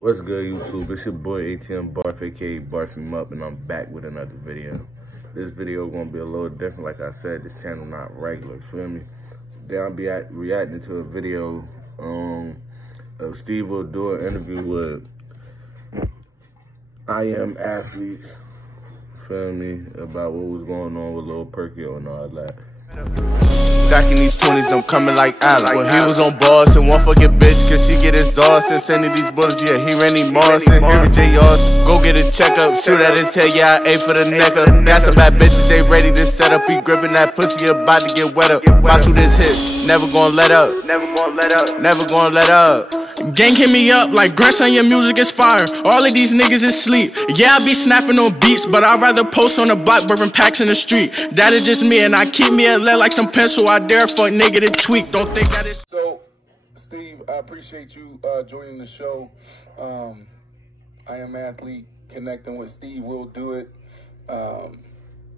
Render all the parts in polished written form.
What's good, YouTube? It's your boy A.T.M. Barf, aka Barf him up, and I'm back with another video. This video gonna be a little different. Like I said, this channel not regular, you feel me? Today I'll be reacting to a video of Stevewill do an interview with A.T.M athletes, feel me, about what was going on with Lil Perkio and all that. Stacking these 20s, I'm coming like Allen. When he was on bars and one fucking bitch, cause she get exhausted. Sending these bullets, yeah, he Randy Martin. Here with J.R.'s, go get a checkup. Shoot at his head, yeah, I ate for the neck up. Got some bad bitches, they ready to set up. He gripping that pussy, about to get wet up. Watch who this hit, never gonna let up. Never gonna let up. Never gonna let up. Gang hit me up like grandson, your music is fire. All of these niggas is sleep. Yeah, I be snapping on beats, but I'd rather post on the block, burping packs in the street. That is just me, and I keep me a lead like some pencil. I dare fuck nigga to tweak. Don't think that is. So, Steve, I appreciate you joining the show. I am athlete connecting with Stevewill do it.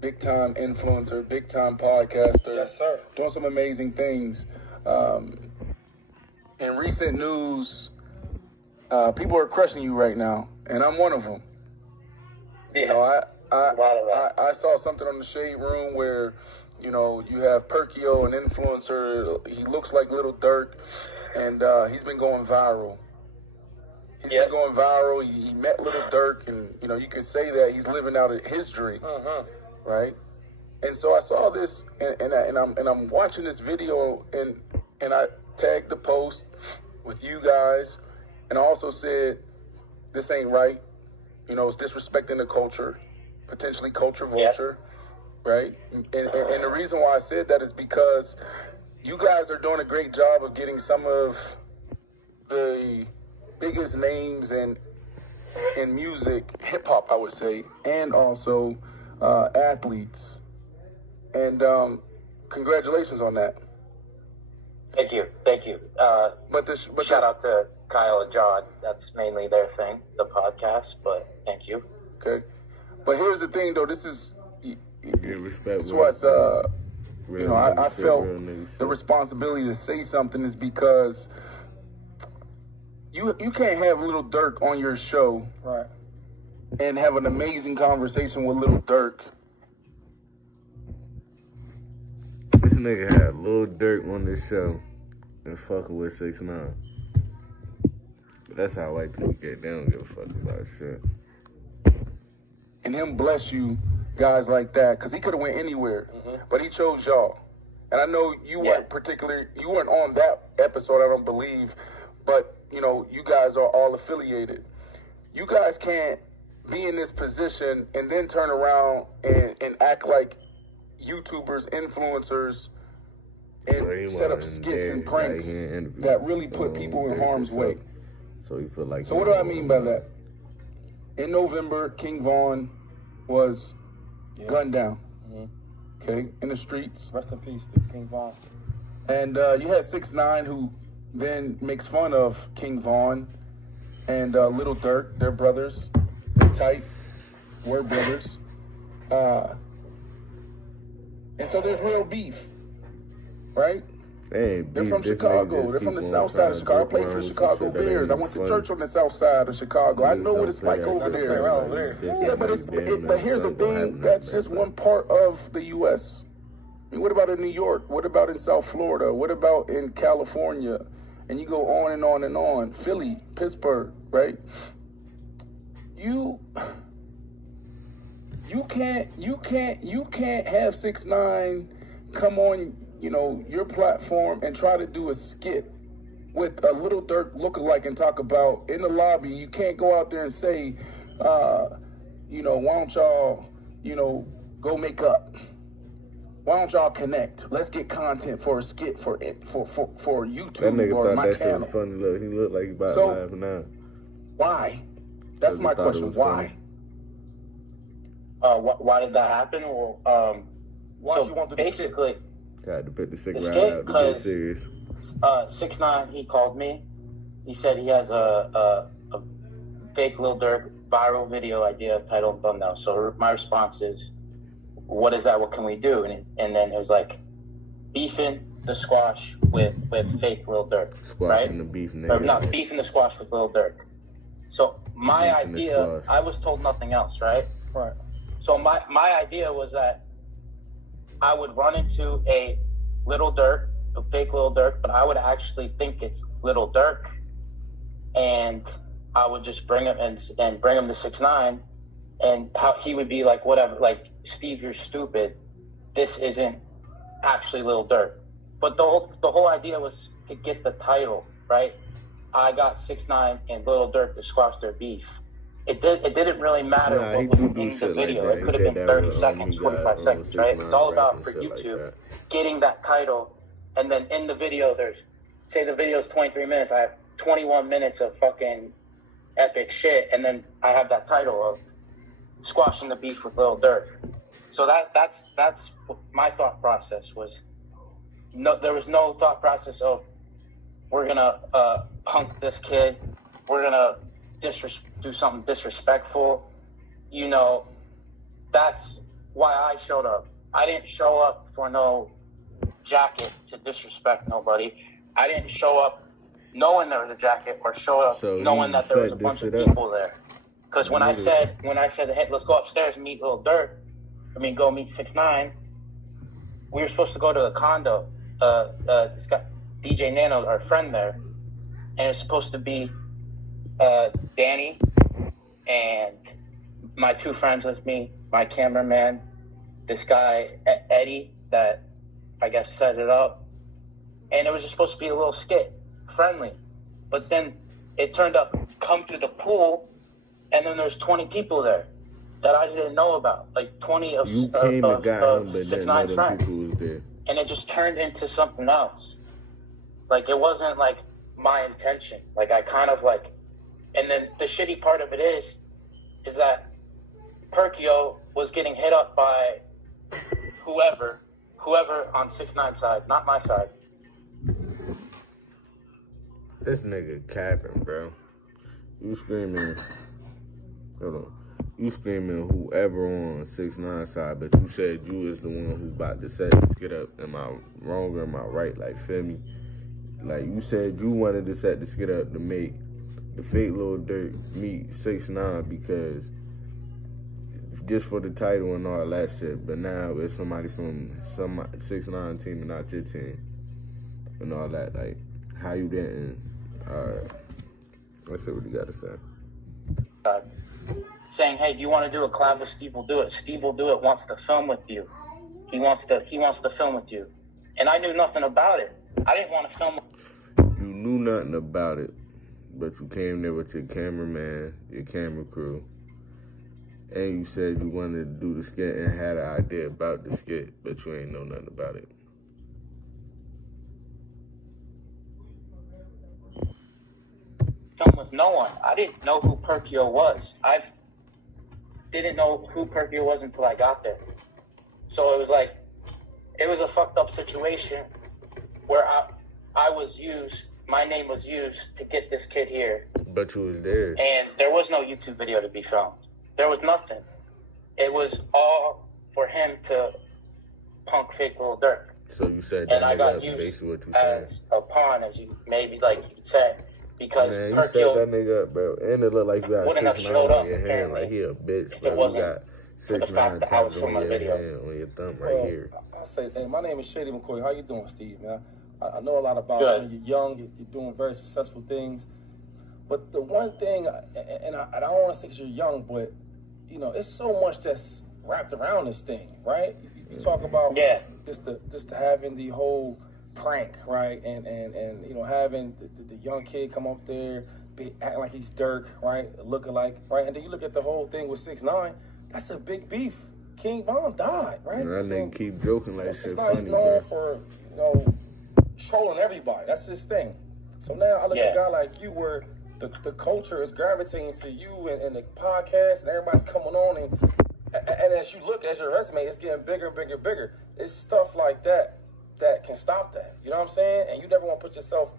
Big time influencer, big time podcaster. Yes, sir. Doing some amazing things. In recent news, people are crushing you right now, and I'm one of them. Yeah. You know, I saw something on the Shade Room where, you know, you have Perkio, an influencer. He looks like Little Durk, and he's been going viral. He's been going viral. He met Little Durk, and, you know, you could say that he's living out his dream, right? And so I saw this, and I'm watching this video, and I tagged the post with you guys, and I also said, this ain't right. You know, it's disrespecting the culture, potentially culture vulture, right? And the reason why I said that is because you guys are doing a great job of getting some of the biggest names in music, hip hop, I would say, and also athletes. And congratulations on that. Thank you, thank you. But shout out to Kyle and John. That's mainly their thing, the podcast. But thank you. Okay, but here's the thing, though. This is Respect. what's you know, I felt the responsibility to say something is because you can't have Little Durk on your show, Right. and have an amazing conversation with Little Durk. This nigga had Lil Durk on this show and fucking with 6ix9ine. But that's how white people get. They don't give a fuck about shit. And him bless you guys like that, because he could have went anywhere, but he chose y'all. And I know you weren't you weren't on that episode, I don't believe, but, you know, you guys are all affiliated. You guys can't be in this position and then turn around and act like YouTubers, influencers, and set up skits and pranks that really put people in harm's way. So you feel like. So what do I mean by that? In November, King Von was gunned down. Okay, in the streets. Rest in peace to King Von. And you had 6ix9ine, who then makes fun of King Von and Little Durk. They're brothers. They're tight. We're brothers. And so there's real beef, right? They're from Chicago. They're from the south side of Chicago. I played for Chicago Bears. I went to church on the south side of Chicago. I know what it's like over there. Yeah, but here's the thing. That's just one part of the U.S. I mean, what about in New York? What about in South Florida? What about in California? And you go on and on and on. Philly, Pittsburgh, right? You can't have 6ix9ine come on, you know, your platform and try to do a skit with a Little Durk lookalike and talk about in the lobby. You can't go out there and say, you know, why don't y'all, you know, go make up? Why don't y'all connect? Let's get content for a skit for YouTube that nigga or thought my that channel. Shit funny. Look, he looked like he about to laugh now. Why? That's my question. Why? Why did that happen? Or Why so you want to basically, Got to put the sick the right skit, out to be because serious. 6ix9ine, he called me. He said he has a fake Lil Durk viral video idea titled thumbnail. So my response is, what is that? What can we do? And then it was like, beefing the squash with fake Lil Durk. Squashing right? the beef, Or not beefing the squash with Lil Durk. So my idea, I was told nothing else, right? Right. So my idea was that I would run into a Little Durk, a fake Little Durk, but I would actually think it's Little Durk, and I would just bring him and bring him to 6ix9ine, and how he would be like, whatever, like, Steve, you're stupid. This isn't actually Little Durk. But the whole idea was to get the title, right? I got 6ix9ine and Little Durk to squash their beef. It didn't really matter what was in the video. Like it could have been 30 seconds, 45 seconds, right? It's all about for YouTube getting that title. And then in the video, say the video is 23 minutes. I have 21 minutes of fucking epic shit. And then I have that title of squashing the beef with Little Durk. So that's my thought process was. No, there was no thought process of we're gonna punk this kid, we're gonna do something disrespectful. You know, that's why I showed up. I didn't show up for no jacket to disrespect nobody. I didn't show up knowing there was a jacket or show up knowing that there was a bunch of people there. Because when I said, hey, let's go upstairs and meet Little Durk, go meet 6ix9ine, we were supposed to go to a condo. This guy, DJ Nano, our friend there, and it was supposed to be Danny and my two friends with me, my cameraman, this guy Eddie that I guess set it up, and it was just supposed to be a little skit, friendly, but then it turned up come to the pool, and then there's 20 people there that I didn't know about, like 20 of 6ix9ine's friends. And it just turned into something else. Like, it wasn't, like, my intention. Like, I kind of, like... And then the shitty part of it is that Perkio was getting hit up by whoever on 6ix9ine's side, not my side. This nigga capping, bro. You screaming... Hold on. You screaming whoever on 6ix9ine's side, but you said you was the one who about to set this skit up. Am I wrong or am I right? Like, feel me? Like, you said you wanted to set the skit up to make the fake Little Durk meet 6ix9ine because just for the title and all that shit. But now it's somebody from some 6ix9ine team and not your team and all that. Like, how you didn't? Let's see what you got to say. Saying, hey, do you want to do a collab with Stevewill? Do it. Stevewill do it. Wants to film with you. He wants to film with you. And I knew nothing about it. I didn't want to film. You knew nothing about it, but you came there with your cameraman, your camera crew, and you said you wanted to do the skit and had an idea about the skit, but you ain't know nothing about it. Film with no one. I didn't know who Perkio was. I didn't know who Perkio was until I got there. So it was like, it was a fucked up situation where I was used, my name was used to get this kid here. But you was there. And there was no YouTube video to be filmed. There was nothing. It was all for him to punk fake Little Durk. So you said that, and I got used basically what you as a pawn, as you maybe like you could say. Because man, you Perkio set that nigga up, bro. And it looked like you got 6ix9ine on your hand, like he a bitch, but you got 6ix9ine tapped on your hand, on your thumb right here. I say, hey, my name is Shady McCoy. How you doing, Steve, man? I know a lot about you. You're young. You're doing very successful things. But the one thing, and I don't want to say 'cause you're young, but, you know, it's so much that's wrapped around this thing, right? You talk about just to having the whole prank, right? And you know, having the young kid come up there, acting like he's Durk, right? Looking like, right? And then you look at the whole thing with 6ix9ine, that's a big beef. King Von died, right? And that nigga keep joking like shit funny, 6ix9ine's known for, you know, trolling everybody. That's his thing. So now I look at a guy like you where the culture is gravitating to you and the podcast and everybody's coming on and as you look at your resume, it's getting bigger and bigger and bigger. It's stuff like that that can stop that. You know what I'm saying? And you never want to put yourself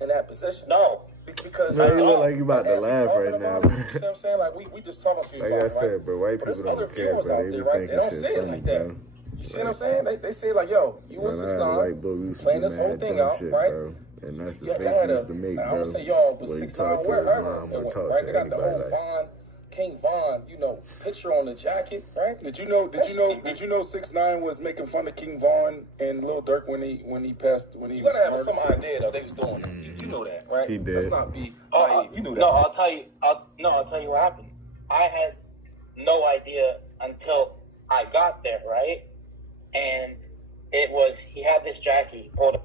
in that position. No. Because man, you look like you about to laugh right now. You see what I'm saying? Like we just talking to you like about I said, it, bro, white people don't care, bro. They be thinking shit funny, bro. You see what I'm saying? They say like, yo, you was 6'9", playing this whole thing out, shit, right? Bro. And that's the Yeah, fake used to make, bro. I'm gonna say y'all was 6'9", wherever, right? They got the whole Von, King Von, you know, picture on the jacket, right? Did you know 6ix9ine was making fun of King Von and Lil Durk when he passed when he you was gotta have murdered? some idea though they was doing it. You know that, right? He did. Let's not be naive. You knew that. No, I'll tell you what happened. I had no idea until I got there, right? And it was, he had this jacket, he pulled up.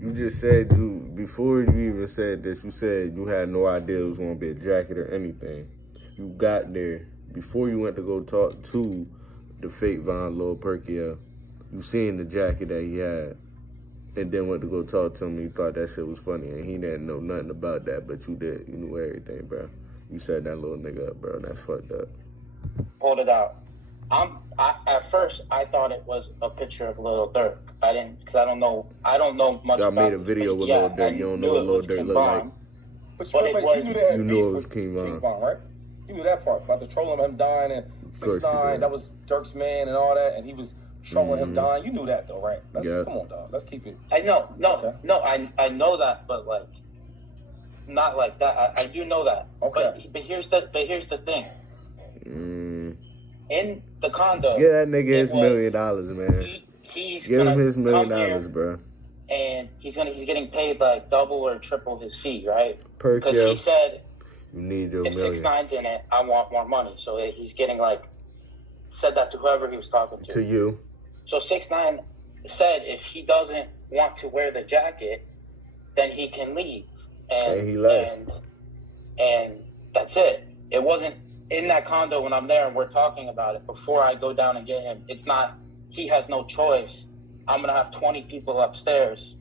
You just said before you even said this, you said you had no idea it was going to be a jacket or anything. You got there before you went to go talk to the fake Von Lil Perkio. You seen the jacket that he had, and then went to go talk to him. You thought that shit was funny, and he didn't know nothing about that, but you did. You knew everything, bro. You set that little nigga up, bro. That's fucked up. Pulled it out. At first I thought it was a picture of Lil Durk. I didn't, because I don't know much. Y'all about made a video with Lil Durk. You don't know what Lil Durk look like. But you knew it was King Von, right? You knew that part about the trolling him dying and 6ix9ine. That was Durk's man and all that, and he was trolling him dying. You knew that though, right? Come on, dog. Let's keep it. I know, I know that, but like, not like that. I do know that. Okay. But here's the thing. In the condo, yeah, that nigga his $1 million, man. He's give him his $1 million, here, bro. And he's getting paid like double or triple his fee, right? Because he said, you need your if million. 6ix9ine's in it, I want more money. So he's getting said that to whoever he was talking to. To you. So 6ix9ine said if he doesn't want to wear the jacket, then he can leave. And he left. And that's it. It wasn't in that condo when I'm there and we're talking about it. Before I go down and get him, it's not, he has no choice. I'm going to have 20 people upstairs.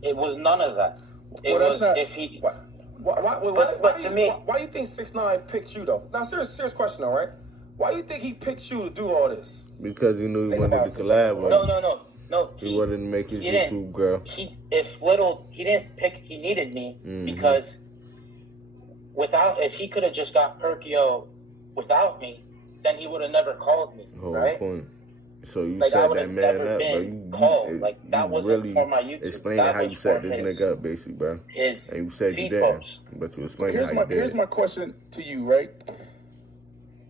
It was none of that. It was not, if he... But to me... Why do you think 6ix9ine picked you, though? Now, serious question, though, right? Why do you think he picked you to do all this? Because he knew he wanted to collab with him. No. He wanted to make his YouTube grow. He didn't pick... He needed me because... if he could have just got Perkio without me, then he would have never called me, right? Point. So you set that man up, bro. That wasn't really for my YouTube. Explaining how you set this nigga up, basically, bro. And you said you didn't, but you explained how you did. Here's my question to you, right?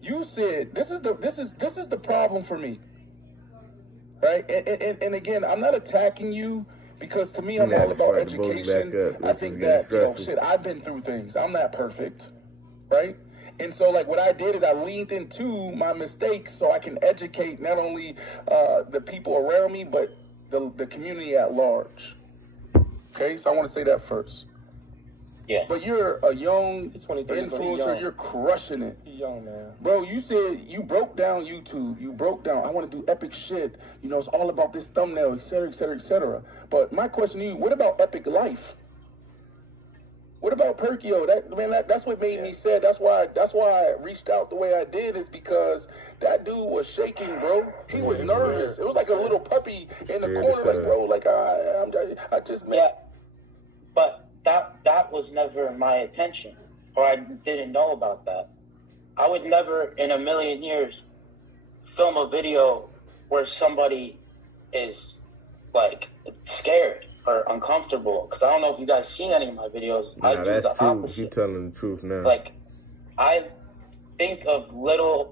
You said this is the problem for me, right? And again, I'm not attacking you. Because to me, I'm all about education. I think that, I've been through things. I'm not perfect, right? And so, what I did is I leaned into my mistakes so I can educate not only the people around me, but the community at large. Okay? So I want to say that first. Yeah. But you're a young influencer. You're crushing it. You're young, man. Bro, you said you broke down YouTube. You broke down, I want to do epic shit. You know, it's all about this thumbnail, et cetera, et cetera, et cetera. But my question to you, what about epic life? What about Perkio? That's what made me sad. That's why I reached out the way I did, is because that dude was shaking, bro. He was nervous. It was like a little puppy in the corner, bro, I just met. Yeah. But that was never my intention, or I didn't know about that. I would never in a million years film a video where somebody is scared or uncomfortable, because I don't know if you guys seen any of my videos. I do the opposite. You're telling the truth now. I think of little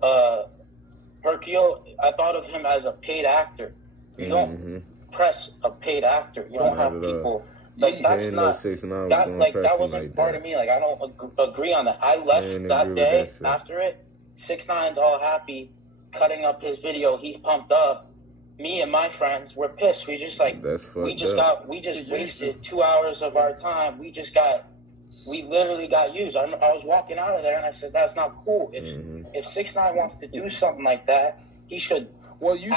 Perkio, I thought of him as a paid actor. You don't press a paid actor. You don't have people... that's not, that wasn't part of me. I don't agree on that. I left that day after it. 6ix9ine's all happy, cutting up his video. He's pumped up. Me and my friends were pissed. We just wasted 2 hours of our time. We literally got used. I was walking out of there and I said, that's not cool. If 6ix9ine wants to do something like that, he should. You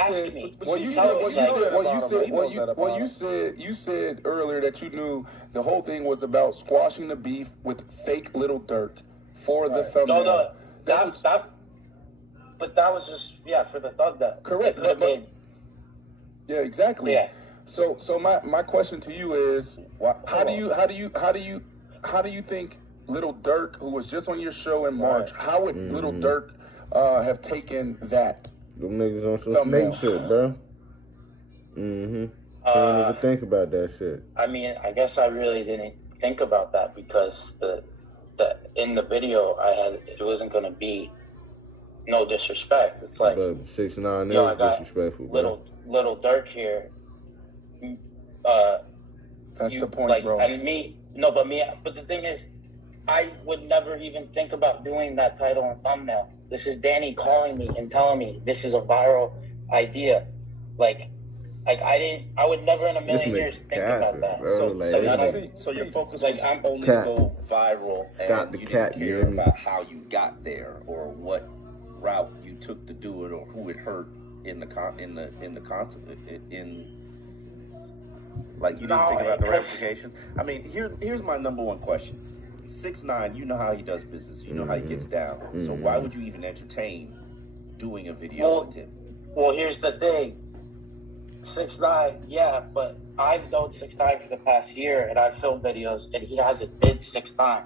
said earlier that you knew the whole thing was about squashing the beef with fake Lil Durk for the thumbnail. But that was just for the thumbnail. Correct. Yeah, exactly. Yeah. So my question to you is, how do you think Lil Durk, who was just on your show in March, how would Lil Durk have taken that. Them niggas on some snake shit, bro. Can't even think about that shit. I mean, I guess I really didn't think about that because in the video it wasn't gonna be no disrespect. It's like, but 6ix9ine yo, I is got disrespectful, little Dirk here. That's the point, like, bro. And but the thing is, I would never even think about doing that title and thumbnail. This is Danny calling me and telling me this is a viral idea. Like I would never in a million years think about that. Bro. So your focus was only to go viral, and you didn't care about how you got there or what route you took to do it or who it hurt in the like you didn't think about the ramifications. I mean, here's my number one question. 6ix9ine, you know how he does business. You know how he gets down. So why would you even entertain doing a video with him? Well, here's the thing. 6ix9ine, yeah, but I've known 6ix9ine for the past year, and I've filmed videos, and he hasn't been 6ix9ine.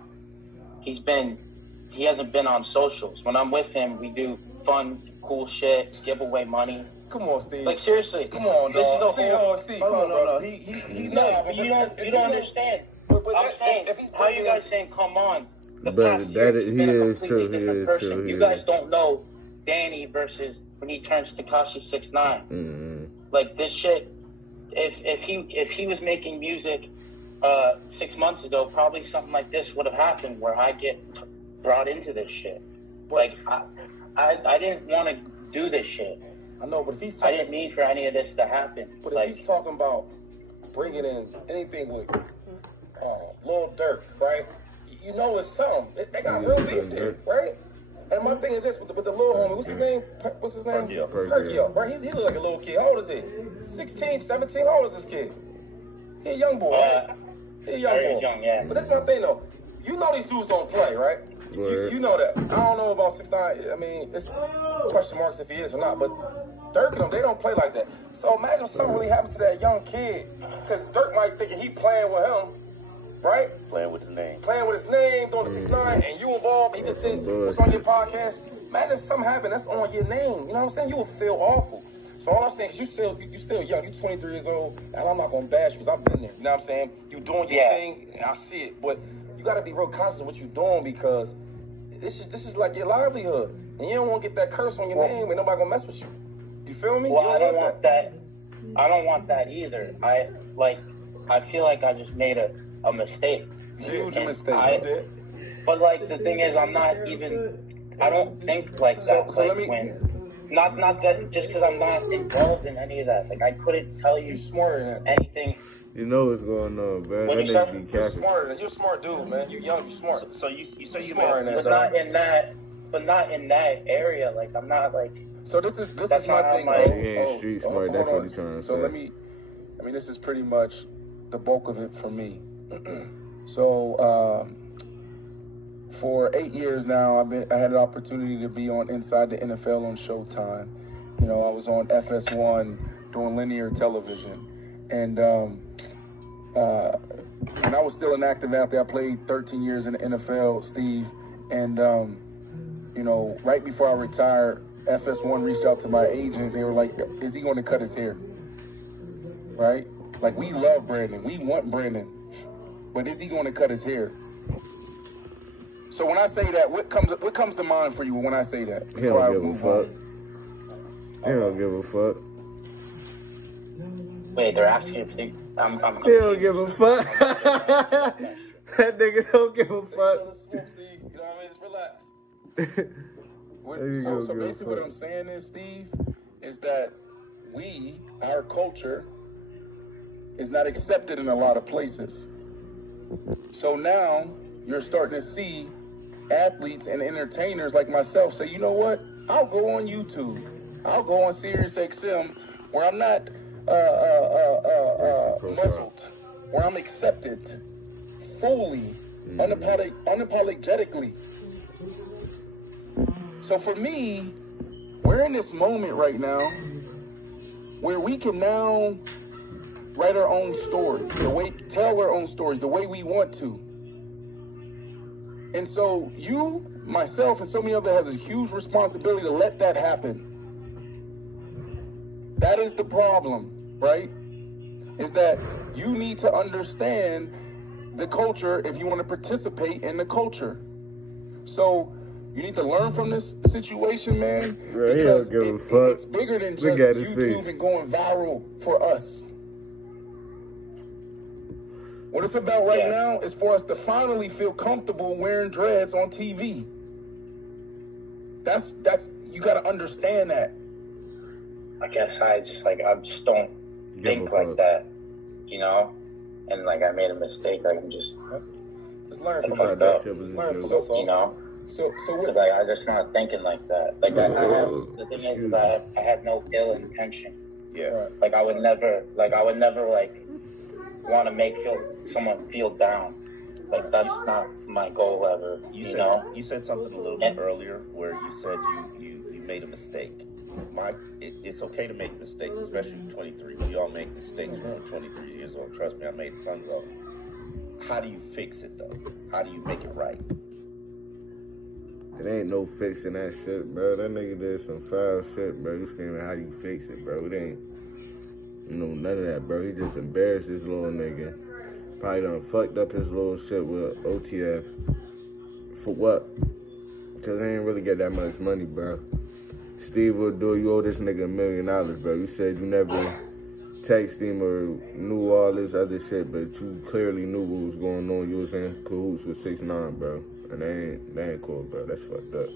He hasn't been on socials. When I'm with him, we do fun, cool shit, give away money. Come on, Steve. Like, seriously. Come on, this dog. is a whole... Steve, No. He's not, but you don't understand. I'm saying, how are you guys saying, come on? The past year, he's been a completely different person. You guys don't know Danny versus when he turns Tekashi 6ix9ine. Like, this shit, if he was making music 6 months ago, probably something like this would have happened where I get brought into this shit. Like, I didn't want to do this shit. I know, but if he's I didn't mean for any of this to happen. But if he's talking about bringing in anything with Lil Durk, right? You know it's something. They got real beef there, right? And my thing is this, with the little homie, what's his name? Perkio, right? He look like a little kid. How old is he? 16, 17? How old is this kid? He a young boy, right? He a young boy. Young, yeah. But that's my thing, though. You know these dudes don't play, right? You know that. I don't know about 6ix9ine. I mean, it's question marks if he is or not, but Dirk and them, they don't play like that. So imagine if something really happens to that young kid, because Dirk might think he playing with him, right? Playing with his name. Playing with his name, doing the 6ix9ine, and you involved, he just did what's on your podcast. Imagine if something happened that's on your name. You know what I'm saying? You would feel awful. So all I'm saying is you still young. You're 23 years old, and I'm not going to bash you because I've been there. You know what I'm saying? You doing your thing, and I see it. But you got to be real conscious of what you're doing because this is like your livelihood. And you don't want to get that curse on your name and nobody going to mess with you. You feel me? Well, I don't want that. I don't want that either. I feel like I just made a mistake. Huge mistake. But like the thing is, I don't think like that. So like not that just because I'm not involved in any of that. Like I couldn't tell you anything. You know what's going on, bro. When That nigga be capping. You're a smart dude, man. You young, you smart. So you say you smart made, but not in that area. Like I'm not like. So this is my thing. He ain't street smart. That's what he's trying to say. So this is pretty much the bulk of it for me. So for 8 years now, I had an opportunity to be on Inside the NFL on Showtime. You know, I was on FS1 doing linear television, and I was still an active athlete. I played 13 years in the NFL, Steve, and you know, right before I retired, FS1 reached out to my agent. They were like, "Is he going to cut his hair?" Right? Like, we love Brandon, we want Brandon, but is he going to cut his hair? So when I say that, what comes to mind for you when I say that? He don't give a fuck. He don't give a fuck. Wait, they're asking if they... I'm he don't give a fuck. That nigga don't give a fuck. You know what I mean? Just relax. So basically what I'm saying is, Steve, is that our culture is not accepted in a lot of places. So now you're starting to see athletes and entertainers like myself say, you know what? I'll go on YouTube. I'll go on SiriusXM where I'm not muzzled, where I'm accepted fully, unapologetically. So for me, we're in this moment right now where we can now write our own stories, tell our own stories the way we want to. And so you, myself, and so many others has a huge responsibility to let that happen. That is the problem, right? Is that you need to understand the culture if you want to participate in the culture. So you need to learn from this situation, man. Bro, because he don't give a fuck. It's bigger than just YouTube and going viral for us. What it's about right now is for us to finally feel comfortable wearing dreads on TV. That's you gotta understand that. I guess I just don't think like that, you know? And like I made a mistake, I can just learn from that shit. you know? So because I just not thinking like that. Like the thing is I had no ill intention. Yeah. Like I would never like want to make someone feel down. Like that's not my goal ever. You said something a little bit earlier where you said you made a mistake. It's okay to make mistakes, especially 23. We all make mistakes when we're 23 years old. Trust me, I made tons of them. How do you fix it though? How do you make it right? It ain't no fixing that shit, bro. That nigga did some foul shit, bro. You screaming how you fix it, bro. It ain't, none of that, bro. He just embarrassed this little nigga. Probably done fucked up his little shit with OTF. For what? Because they ain't really get that much money, bro. Stevewill, you owe this nigga $1 million, bro. You said you never texted him or knew all this other shit, but you clearly knew what was going on. You was in cahoots with 6ix9ine, bro. And that ain't cool, bro. That's fucked up.